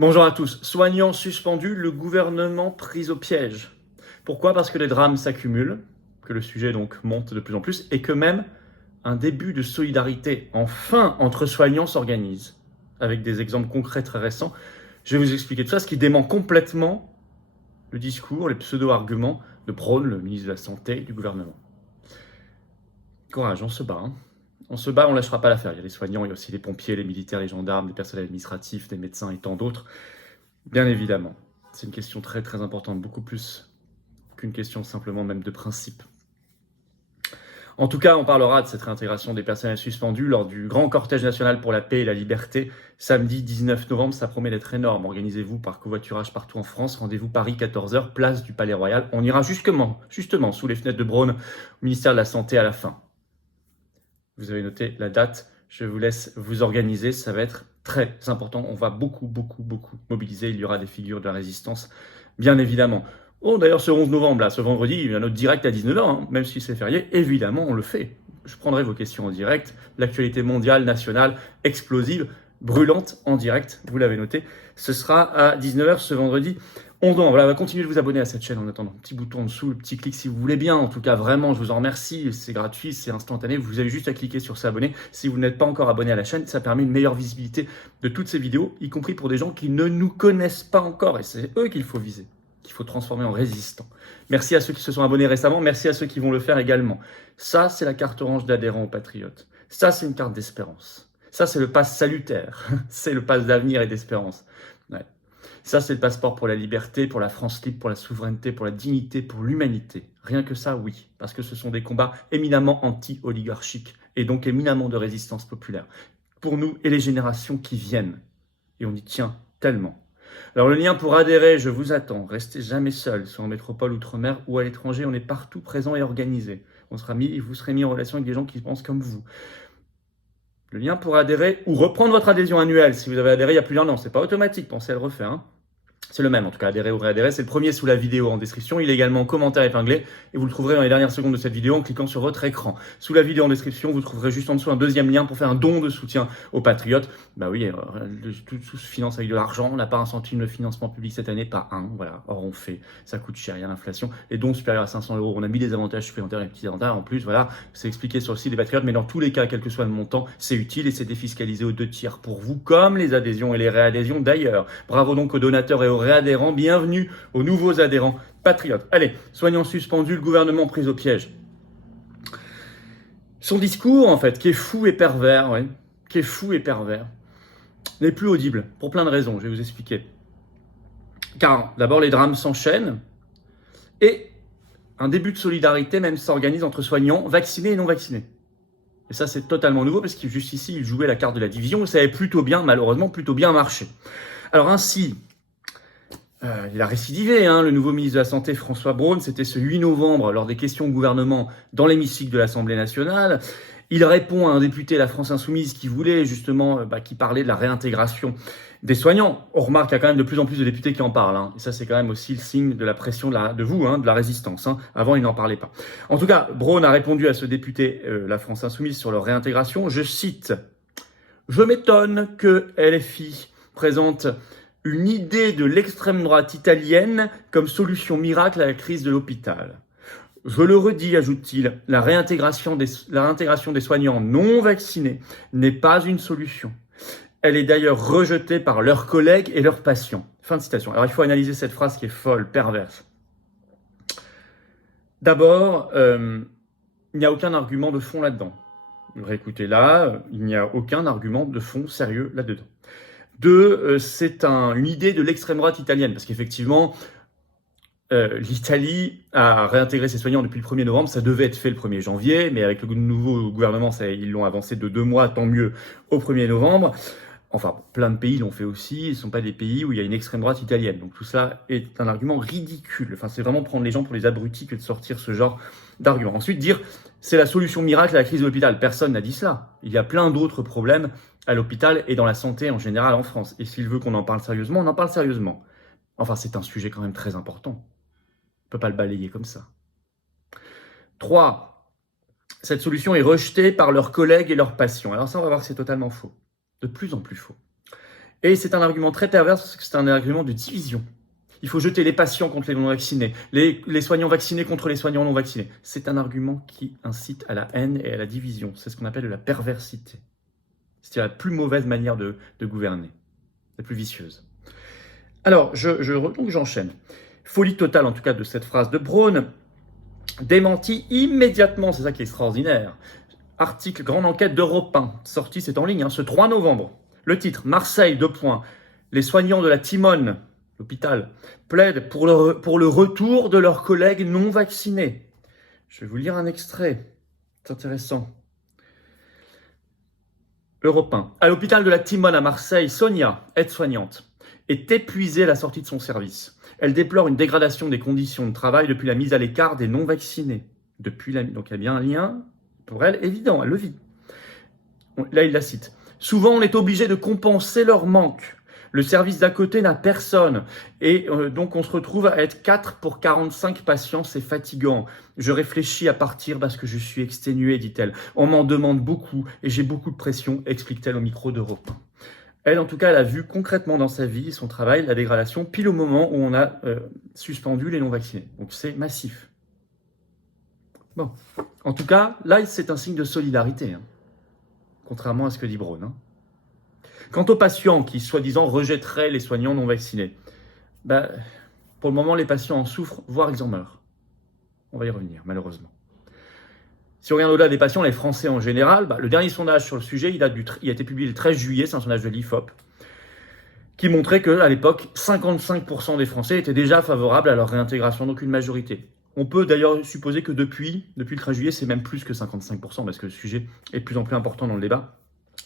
Bonjour à tous. Soignants suspendus, le gouvernement pris au piège. Pourquoi? Parce que les drames s'accumulent, que le sujet donc monte de plus en plus et que même un début de solidarité, enfin, entre soignants s'organise. Avec des exemples concrets très récents, je vais vous expliquer tout ça, ce qui dément complètement le discours, les pseudo-arguments de Braun, le ministre de la Santé du gouvernement. Courage, on se bat. On se bat, on ne lâchera pas l'affaire. Il y a les soignants, il y a aussi les pompiers, les militaires, les gendarmes, les personnels administratifs, les médecins et tant d'autres. Bien évidemment, c'est une question très très importante, beaucoup plus qu'une question simplement même de principe. En tout cas, on parlera de cette réintégration des personnels suspendus lors du grand cortège national pour la paix et la liberté, samedi 19 novembre. Ça promet d'être énorme. Organisez-vous par covoiturage partout en France. Rendez-vous Paris, 14h, place du Palais Royal. On ira justement sous les fenêtres de Braun, au ministère de la Santé à la fin. Vous avez noté la date. Je vous laisse vous organiser. Ça va être très important. On va beaucoup mobiliser. Il y aura des figures de la résistance, bien évidemment. Oh, d'ailleurs, ce 11 novembre, là, ce vendredi, il y a notre direct à 19h, même si c'est férié, évidemment, on le fait. Je prendrai vos questions en direct. L'actualité mondiale, nationale, explosive, brûlante, en direct, vous l'avez noté. Ce sera à 19h ce vendredi 11 novembre. Voilà, continuez de vous abonner à cette chaîne en attendant. Petit bouton en dessous, le petit clic si vous voulez bien. En tout cas, vraiment, je vous en remercie. C'est gratuit, c'est instantané. Vous avez juste à cliquer sur s'abonner. Si vous n'êtes pas encore abonné à la chaîne, ça permet une meilleure visibilité de toutes ces vidéos, y compris pour des gens qui ne nous connaissent pas encore. Et c'est eux qu'il faut viser, qu'il faut transformer en résistants. Merci à ceux qui se sont abonnés récemment, merci à ceux qui vont le faire également. Ça, c'est la carte orange d'adhérent aux Patriotes. Ça, c'est une carte d'espérance. Ça, c'est le pass salutaire. C'est le pass d'avenir et d'espérance. Ouais. Ça, c'est le passeport pour la liberté, pour la France libre, pour la souveraineté, pour la dignité, pour l'humanité. Rien que ça, oui. Parce que ce sont des combats éminemment anti-oligarchiques et donc éminemment de résistance populaire. Pour nous et les générations qui viennent. Et on y tient tellement. Alors le lien pour adhérer, je vous attends. Restez jamais seul, soit en métropole, outre-mer ou à l'étranger. On est partout présent et organisé. Vous serez mis en relation avec des gens qui pensent comme vous. Le lien pour adhérer ou reprendre votre adhésion annuelle. Si vous avez adhéré il y a plus d'un an, c'est pas automatique, pensez à le refaire. C'est le même, en tout cas, adhérer ou réadhérer. C'est le premier sous la vidéo en description. Il est également en commentaire épinglé et vous le trouverez dans les dernières secondes de cette vidéo en cliquant sur votre écran. Sous la vidéo en description, vous trouverez juste en dessous un deuxième lien pour faire un don de soutien aux Patriotes. Bah oui, tout se finance avec de l'argent. On n'a pas un centime de financement public cette année, pas un. Voilà. Or, on fait. Ça coûte cher, il y a l'inflation. Les dons supérieurs à 500 €, on a mis des avantages supplémentaires et des petits avantages en plus. Voilà. C'est expliqué sur le site des Patriotes. Mais dans tous les cas, quel que soit le montant, c'est utile et c'est défiscalisé aux 2/3 pour vous, comme les adhésions et les réadhésions d'ailleurs. Bravo donc aux donateurs et aux réadhérents. Bienvenue aux nouveaux adhérents patriotes. Allez, soignants suspendus, le gouvernement pris au piège. Son discours, en fait, qui est fou et pervers, n'est plus audible, pour plein de raisons, je vais vous expliquer. Car, d'abord, les drames s'enchaînent, et un début de solidarité même s'organise entre soignants vaccinés et non vaccinés. Et ça, c'est totalement nouveau, parce que juste ici, il jouait la carte de la division, et ça avait plutôt bien, malheureusement, plutôt bien marché. Alors ainsi, il a récidivé, le nouveau ministre de la Santé, François Braun, c'était ce 8 novembre, lors des questions au gouvernement dans l'hémicycle de l'Assemblée nationale. Il répond à un député de la France Insoumise qui voulait justement, qui parlait de la réintégration des soignants. On remarque qu'il y a quand même de plus en plus de députés qui en parlent. Et ça, c'est quand même aussi le signe de la pression de vous, de la résistance. Avant, il n'en parlait pas. En tout cas, Braun a répondu à ce député de la France Insoumise sur leur réintégration. Je cite « Je m'étonne que LFI présente une idée de l'extrême droite italienne comme solution miracle à la crise de l'hôpital. Je le redis, ajoute-t-il, la réintégration des soignants non vaccinés n'est pas une solution. Elle est d'ailleurs rejetée par leurs collègues et leurs patients. » Fin de citation. Alors il faut analyser cette phrase qui est folle, perverse. D'abord, il n'y a aucun argument de fond là-dedans. Réécoutez-la, il n'y a aucun argument de fond sérieux là-dedans. Deux, c'est une idée de l'extrême droite italienne, parce qu'effectivement, l'Italie a réintégré ses soignants depuis le 1er novembre, ça devait être fait le 1er janvier, mais avec le nouveau gouvernement, ils l'ont avancé de 2 mois, tant mieux, au 1er novembre. Enfin, plein de pays l'ont fait aussi, ce ne sont pas des pays où il y a une extrême droite italienne. Donc tout ça est un argument ridicule. Enfin, c'est vraiment prendre les gens pour les abrutis que de sortir ce genre d'argument. Ensuite, dire c'est la solution miracle à la crise de l'hôpital. Personne n'a dit cela. Il y a plein d'autres problèmes à l'hôpital et dans la santé en général en France. Et s'il veut qu'on en parle sérieusement, on en parle sérieusement. Enfin, c'est un sujet quand même très important. On ne peut pas le balayer comme ça. 3. Cette solution est rejetée par leurs collègues et leurs patients. Alors ça, on va voir que c'est totalement faux. De plus en plus faux. Et c'est un argument très pervers parce que c'est un argument de division. Il faut jeter les patients contre les non-vaccinés, les soignants vaccinés contre les soignants non vaccinés. C'est un argument qui incite à la haine et à la division. C'est ce qu'on appelle de la perversité. C'est la plus mauvaise manière de gouverner, la plus vicieuse. Alors, donc j'enchaîne. Folie totale, en tout cas, de cette phrase de Braun. Démenti immédiatement, c'est ça qui est extraordinaire. Article Grande Enquête d'Europe 1, sorti, c'est en ligne, ce 3 novembre. Le titre, Marseille, : les soignants de la Timone, l'hôpital, plaident pour le retour de leurs collègues non vaccinés. Je vais vous lire un extrait, c'est intéressant. Europe 1. À l'hôpital de la Timone à Marseille, Sonia, aide-soignante, est épuisée à la sortie de son service. Elle déplore une dégradation des conditions de travail depuis la mise à l'écart des non-vaccinés. Donc il y a bien un lien, pour elle, évident, elle le vit. Là, il la cite. Souvent, on est obligé de compenser leur manque. Le service d'à côté n'a personne. Et donc, on se retrouve à être 4 pour 45 patients. C'est fatigant. Je réfléchis à partir parce que je suis exténuée, dit-elle. On m'en demande beaucoup et j'ai beaucoup de pression, explique-t-elle au micro d'Europe 1. Elle, en tout cas, elle a vu concrètement dans sa vie et son travail la dégradation pile au moment où on a suspendu les non-vaccinés. Donc, c'est massif. Bon. En tout cas, là, c'est un signe de solidarité. Contrairement à ce que dit Braun. Quant aux patients qui, soi-disant, rejetteraient les soignants non vaccinés, pour le moment, les patients en souffrent, voire ils en meurent. On va y revenir, malheureusement. Si on regarde au-delà des patients, les Français en général, le dernier sondage sur le sujet, il a été publié le 13 juillet, c'est un sondage de l'IFOP, qui montrait qu'à l'époque, 55% des Français étaient déjà favorables à leur réintégration, donc une majorité. On peut d'ailleurs supposer que depuis le 13 juillet, c'est même plus que 55%, parce que le sujet est de plus en plus important dans le débat.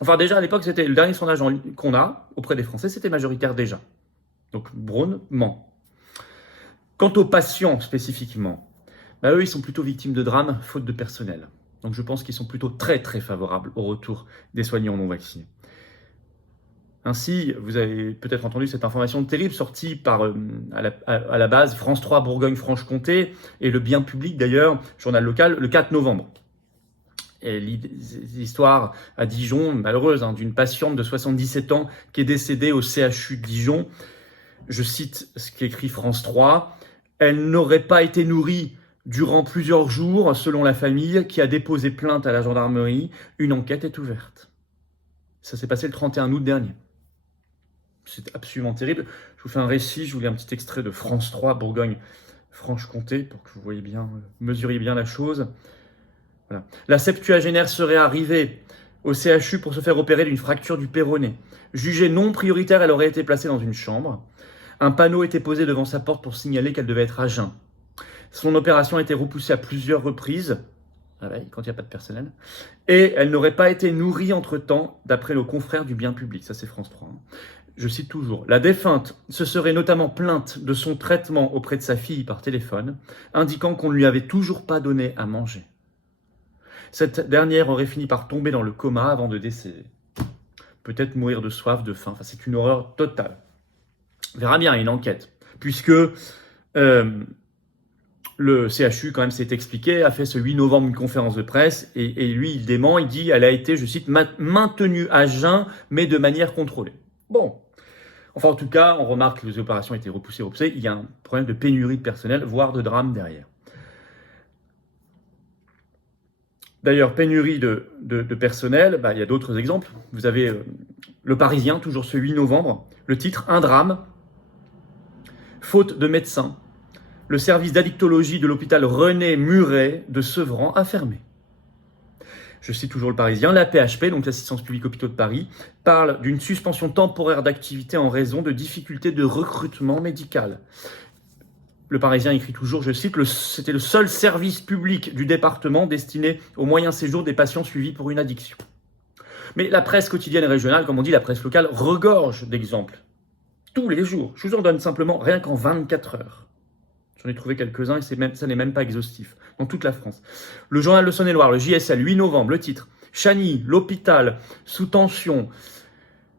Enfin, déjà, à l'époque, c'était le dernier sondage qu'on a auprès des Français, c'était majoritaire déjà. Donc, Braun ment. Quant aux patients spécifiquement, eux, ils sont plutôt victimes de drames, faute de personnel. Donc, je pense qu'ils sont plutôt très, très favorables au retour des soignants non vaccinés. Ainsi, vous avez peut-être entendu cette information terrible sortie par, à la base, France 3 Bourgogne-Franche-Comté et Le Bien Public, d'ailleurs, journal local, le 4 novembre. Et l'histoire à Dijon, malheureuse, d'une patiente de 77 ans qui est décédée au CHU de Dijon. Je cite ce qu'écrit France 3. « Elle n'aurait pas été nourrie durant plusieurs jours, selon la famille, qui a déposé plainte à la gendarmerie. Une enquête est ouverte. » Ça s'est passé le 31 août dernier. C'est absolument terrible. Je vous fais un récit, je vous lis un petit extrait de France 3 Bourgogne-Franche-Comté pour que vous mesuriez bien la chose. Voilà. La septuagénaire serait arrivée au CHU pour se faire opérer d'une fracture du péroné. Jugée non prioritaire, elle aurait été placée dans une chambre. Un panneau était posé devant sa porte pour signaler qu'elle devait être à jeun. Son opération a été repoussée à plusieurs reprises, quand il n'y a pas de personnel, et elle n'aurait pas été nourrie entre-temps, d'après nos confrères du Bien Public. Ça, c'est France 3. Je cite toujours. La défunte se serait notamment plainte de son traitement auprès de sa fille par téléphone, indiquant qu'on ne lui avait toujours pas donné à manger. Cette dernière aurait fini par tomber dans le coma avant de décéder. Peut-être mourir de soif, de faim. Enfin, c'est une horreur totale. On verra bien, il y a une enquête. Puisque le CHU, quand même, s'est expliqué, a fait ce 8 novembre une conférence de presse, et lui, il dément, il dit, elle a été, je cite, maintenue à jeun, mais de manière contrôlée. Bon. Enfin, en tout cas, on remarque que les opérations ont été repoussées. Il y a un problème de pénurie de personnel, voire de drame derrière. D'ailleurs, pénurie de personnel, il y a d'autres exemples. Vous avez Le Parisien, toujours ce 8 novembre, le titre « Un drame, faute de médecins. Le service d'addictologie de l'hôpital René Muret de Sevran a fermé. » Je cite toujours Le Parisien. La PHP, donc l'Assistance publique hôpitaux de Paris, parle d'une suspension temporaire d'activité en raison de difficultés de recrutement médical. Le Parisien écrit toujours, je cite, c'était le seul service public du département destiné au moyen séjour des patients suivis pour une addiction. Mais la presse quotidienne et régionale, comme on dit, la presse locale, regorge d'exemples. Tous les jours. Je vous en donne simplement rien qu'en 24 heures. J'en ai trouvé quelques-uns et ça n'est même pas exhaustif. Dans toute la France. Le journal de Saône-et-Loire, le JSL, 8 novembre, le titre « Chagny, l'hôpital, sous tension.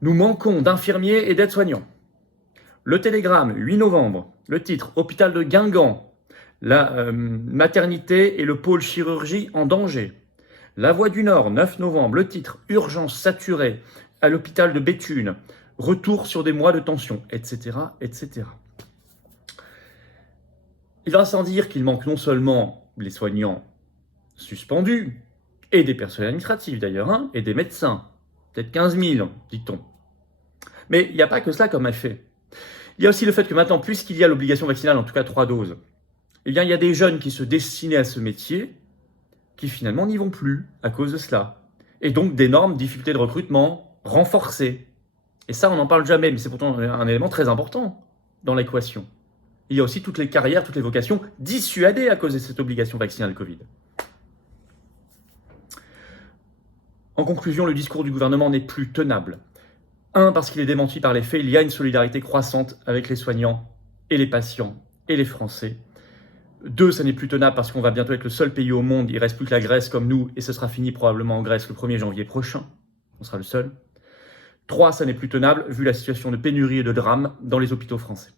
Nous manquons d'infirmiers et d'aides-soignants. » Le Télégramme, 8 novembre, le titre « Hôpital de Guingamp, la maternité et le pôle chirurgie en danger. » La Voix du Nord, 9 novembre, le titre « Urgence saturée à l'hôpital de Béthune. retour sur des mois de tension, etc., etc. Il va sans dire qu'il manque non seulement les soignants suspendus, et des personnels administratifs d'ailleurs, hein, et des médecins, peut-être 15 000, dit-on. Mais il n'y a pas que cela comme effet. Il y a aussi le fait que maintenant, puisqu'il y a l'obligation vaccinale, en tout cas 3 doses, eh bien, il y a des jeunes qui se destinaient à ce métier qui finalement n'y vont plus à cause de cela. Et donc d'énormes difficultés de recrutement renforcées. Et ça, on n'en parle jamais, mais c'est pourtant un élément très important dans l'équation. Il y a aussi toutes les carrières, toutes les vocations dissuadées à cause de cette obligation vaccinale Covid. En conclusion, le discours du gouvernement n'est plus tenable. 1, parce qu'il est démenti par les faits, il y a une solidarité croissante avec les soignants et les patients et les Français. 2, ça n'est plus tenable parce qu'on va bientôt être le seul pays au monde, il ne reste plus que la Grèce comme nous, et ce sera fini probablement en Grèce le 1er janvier prochain. On sera le seul. 3, ça n'est plus tenable vu la situation de pénurie et de drame dans les hôpitaux français.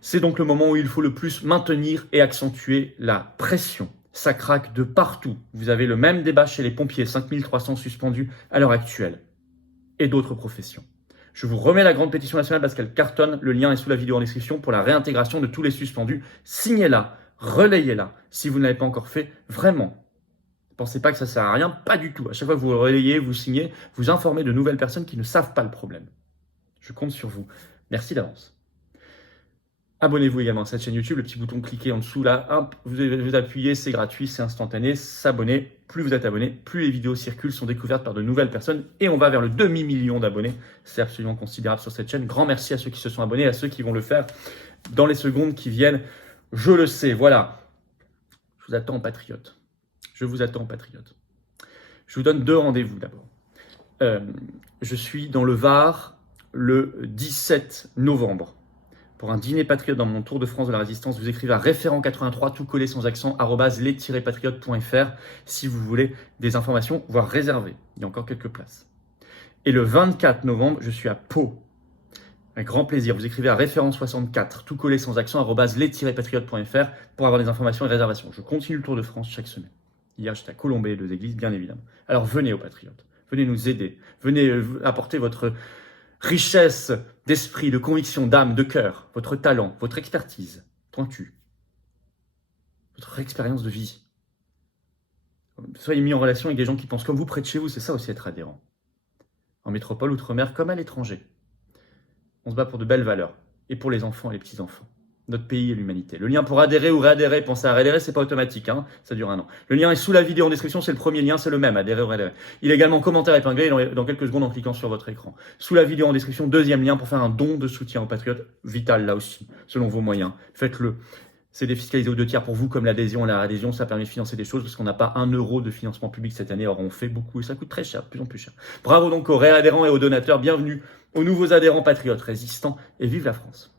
C'est donc le moment où il faut le plus maintenir et accentuer la pression. Ça craque de partout. Vous avez le même débat chez les pompiers, 5300 suspendus à l'heure actuelle, et d'autres professions. Je vous remets la grande pétition nationale parce qu'elle cartonne. Le lien est sous la vidéo en description pour la réintégration de tous les suspendus. Signez-la, relayez-la. Si vous ne l'avez pas encore fait, vraiment, ne pensez pas que ça ne sert à rien, pas du tout. À chaque fois que vous relayez, vous signez, vous informez de nouvelles personnes qui ne savent pas le problème. Je compte sur vous. Merci d'avance. Abonnez-vous également à cette chaîne YouTube, le petit bouton cliquez en dessous là, hop, vous appuyez, c'est gratuit, c'est instantané, s'abonner. Plus vous êtes abonné, plus les vidéos circulent, sont découvertes par de nouvelles personnes et on va vers le demi-million d'abonnés. C'est absolument considérable sur cette chaîne. Grand merci à ceux qui se sont abonnés, à ceux qui vont le faire dans les secondes qui viennent. Je le sais, voilà. Je vous attends, patriotes. Je vous attends, patriotes. Je vous donne 2 rendez-vous d'abord. Je suis dans le Var le 17 novembre. Pour un dîner patriote dans mon Tour de France de la Résistance, vous écrivez à référent83, tout collé sans accent, @les-patriotes.fr si vous voulez des informations, voire réserver. Il y a encore quelques places. Et le 24 novembre, je suis à Pau. Avec grand plaisir, vous écrivez à référent64, tout collé sans accent, @les-patriotes.fr pour avoir des informations et réservations. Je continue le Tour de France chaque semaine. Hier, j'étais à Colombey, 2 églises, bien évidemment. Alors venez aux patriotes, venez nous aider, venez apporter votre richesse d'esprit, de conviction, d'âme, de cœur, votre talent, votre expertise pointue, votre expérience de vie. Soyez mis en relation avec des gens qui pensent comme vous près de chez vous, c'est ça aussi être adhérent. En métropole, outre-mer, comme à l'étranger. On se bat pour de belles valeurs, et pour les enfants et les petits-enfants. Notre pays et l'humanité. Le lien pour adhérer ou réadhérer, pensez à réadhérer, c'est pas automatique, hein, ça dure 1 an. Le lien est sous la vidéo en description, c'est le premier lien, c'est le même, adhérer ou réadhérer. Il est également en commentaire épinglé dans quelques secondes en cliquant sur votre écran. Sous la vidéo en description, 2e lien pour faire un don de soutien aux patriotes, vital là aussi, selon vos moyens. Faites-le. C'est défiscalisé aux 2 tiers pour vous, comme l'adhésion et la réadhésion, ça permet de financer des choses parce qu'on n'a pas 1 euro de financement public cette année, or on fait beaucoup et ça coûte très cher, de plus en plus cher. Bravo donc aux réadhérents et aux donateurs, bienvenue aux nouveaux adhérents patriotes résistants et vive la France.